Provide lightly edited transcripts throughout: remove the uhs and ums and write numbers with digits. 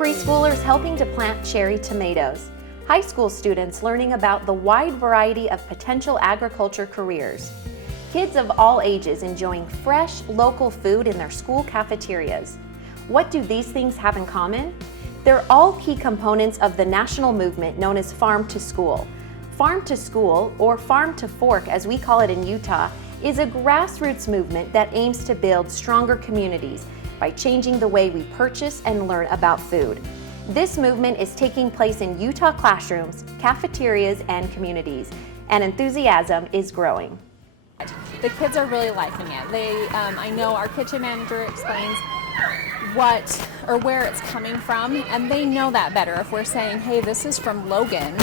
Preschoolers helping to plant cherry tomatoes. High school students learning about the wide variety of potential agriculture careers. Kids of all ages enjoying fresh, local food in their school cafeterias. What do these things have in common? They're all key components of the national movement known as Farm to School. Farm to School, or Farm to Fork as we call it in Utah, is a grassroots movement that aims to build stronger communities by changing the way we purchase and learn about food. This movement is taking place in Utah classrooms, cafeterias, and communities, and enthusiasm is growing. The kids are really liking it. I know our kitchen manager explains what or where it's coming from, and they know that better. If we're saying, hey, this is from Logan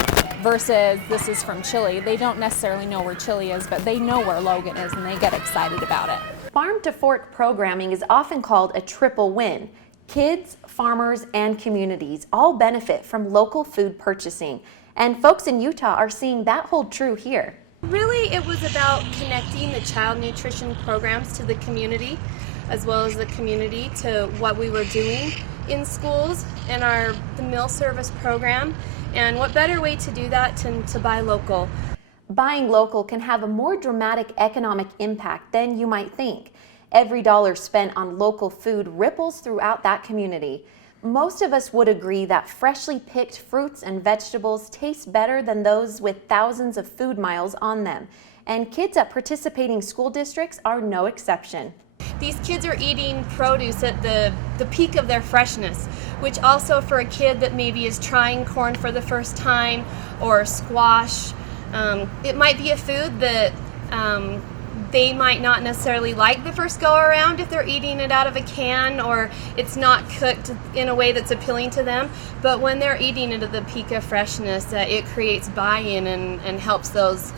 versus this is from Chile, they don't necessarily know where Chile is, but they know where Logan is and they get excited about it. Farm to Fork programming is often called a triple win. Kids, farmers, and communities all benefit from local food purchasing, and folks in Utah are seeing that hold true here. Really, it was about connecting the child nutrition programs to the community, as well as the community to what we were doing in schools and the meal service program. And what better way to do that than to buy local? Buying local can have a more dramatic economic impact than you might think. Every dollar spent on local food ripples throughout that community. Most of us would agree that freshly picked fruits and vegetables taste better than those with thousands of food miles on them, and kids at participating school districts are no exception. These kids are eating produce at the peak of their freshness, which also for a kid that maybe is trying corn for the first time or squash, it might be a food that they might not necessarily like the first go around if they're eating it out of a can or it's not cooked in a way that's appealing to them. But when they're eating it at the peak of freshness, it creates buy-in and helps those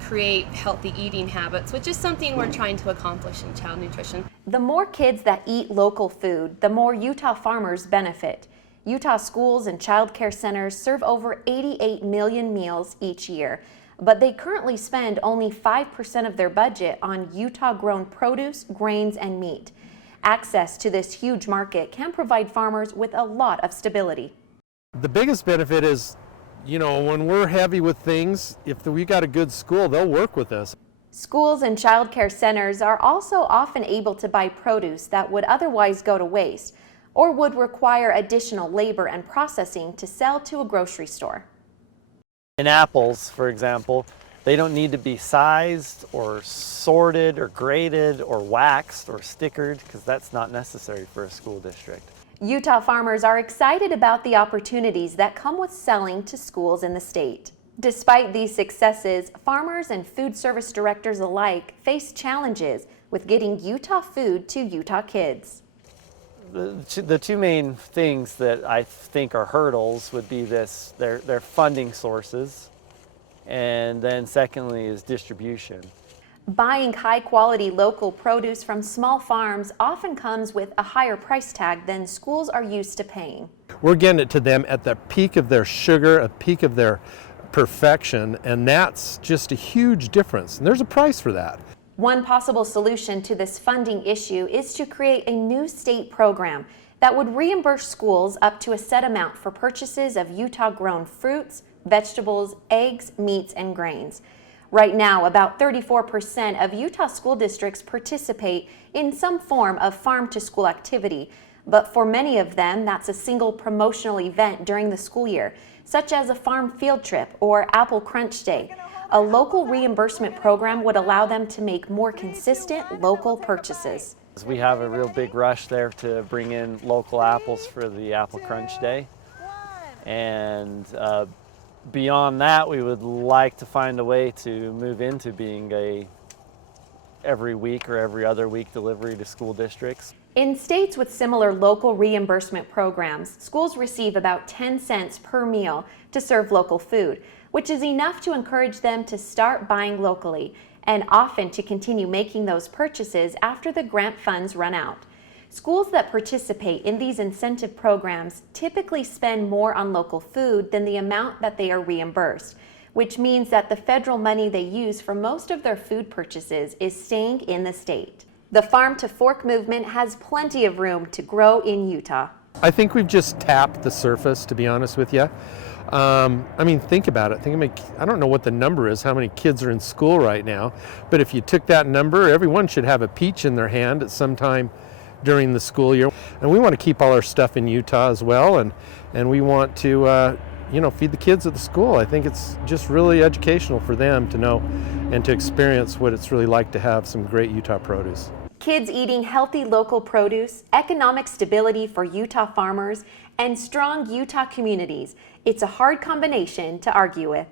create healthy eating habits, which is something we're trying to accomplish in child nutrition. The more kids that eat local food, the more Utah farmers benefit. Utah schools and child care centers serve over 88 million meals each year, but they currently spend only 5% of their budget on Utah-grown produce, grains, and meat. Access to this huge market can provide farmers with a lot of stability. The biggest benefit is, when we're heavy with things, if we got a good school, they'll work with us. Schools and child care centers are also often able to buy produce that would otherwise go to waste or would require additional labor and processing to sell to a grocery store. In apples, for example, they don't need to be sized or sorted or graded or waxed or stickered because that's not necessary for a school district. Utah farmers are excited about the opportunities that come with selling to schools in the state. Despite these successes, farmers and food service directors alike face challenges with getting Utah food to Utah kids. The two main things that I think are hurdles would be their funding sources, and then secondly is distribution. Buying high-quality local produce from small farms often comes with a higher price tag than schools are used to paying. We're getting it to them at the peak of their sugar, a peak of their perfection, and that's just a huge difference, and there's a price for that. One possible solution to this funding issue is to create a new state program that would reimburse schools up to a set amount for purchases of Utah-grown fruits, vegetables, eggs, meats, and grains. Right now, about 34% of Utah school districts participate in some form of farm-to-school activity, but for many of them, that's a single promotional event during the school year, such as a farm field trip or Apple Crunch Day. A local reimbursement program would allow them to make more consistent local purchases. We have a real big rush there to bring in local apples for the Apple Crunch Day. And beyond that, we would like to find a way to move into being a every week or every other week delivery to school districts. In states with similar local reimbursement programs, schools receive about 10 cents per meal to serve local food, which is enough to encourage them to start buying locally and often to continue making those purchases after the grant funds run out. Schools that participate in these incentive programs typically spend more on local food than the amount that they are reimbursed, which means that the federal money they use for most of their food purchases is staying in the state. The Farm to Fork movement has plenty of room to grow in Utah. I think we've just tapped the surface, to be honest with you. I mean, think about it. I don't know what the number is, how many kids are in school right now, but if you took that number, everyone should have a peach in their hand at some time during the school year. And we want to keep all our stuff in Utah as well, and we want to feed the kids at the school. I think it's just really educational for them to know and to experience what it's really like to have some great Utah produce. Kids eating healthy local produce, economic stability for Utah farmers, and strong Utah communities. It's a hard combination to argue with.